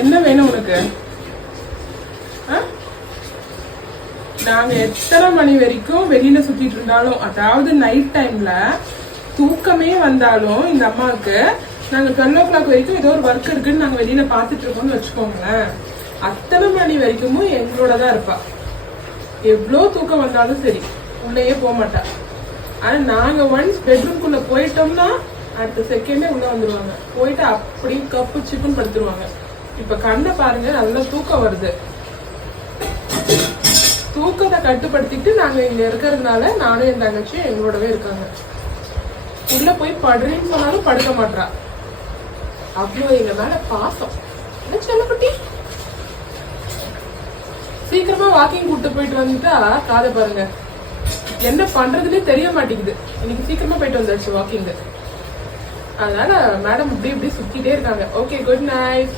என்ன வேணும் உனக்கு? நாங்க எத்தனை மணி வரைக்கும் வெளியில சுத்திட்டு இருந்தாலும், அதாவது நைட் டைம்ல தூக்கமே வந்தாலும் இந்த அம்மாவுக்கு நாங்க 12 o'clock வரைக்கும் ஏதோ ஒரு ஒர்க் இருக்குன்னு நாங்க வெளியில பாத்துட்டு இருக்கோம்னு வச்சுக்கோங்களேன், அத்தனை மணி வரைக்கும் எங்களோட தான் இருப்பா. எவ்வளவு தூக்கம் வந்தாலும் சரி உள்ளேயே போக மாட்டா. ஆனா நாங்க ஒன்ஸ் பெட்ரூம்குள்ள போயிட்டோம்னா அடுத்த செகண்டே உள்ள வந்துருவாங்க. போயிட்டு அப்படி கப்பு சிப்புன்னு படுத்துருவாங்க. இப்ப கண்ணை பாருங்க, நல்லா தூக்கம் வருது. தூக்கத்தை கட்டுப்படுத்திட்டு நாங்க இங்க இருக்கிறதுனால நானும் என் தங்கச்சியும் எங்களோடவே இருக்காங்க. உள்ள போய் படுறேன்னு சொன்னாலும் படுக்க மாட்டா. அவ்வளவு எங்க மேல பாசம். செல்லக்குட்டி சீக்கிரமா வாக்கிங் கூட்டு போயிட்டு வந்துட்டா காதை பாருங்க, என்ன பண்றதுன்னே தெரிய மாட்டேங்குது. இன்னைக்கு சீக்கிரமா போயிட்டு வந்தாச்சு வாக்கிங். அதனால மேடம் இப்படி இப்படி சுத்திட்டே இருக்காங்க. Okay, good night.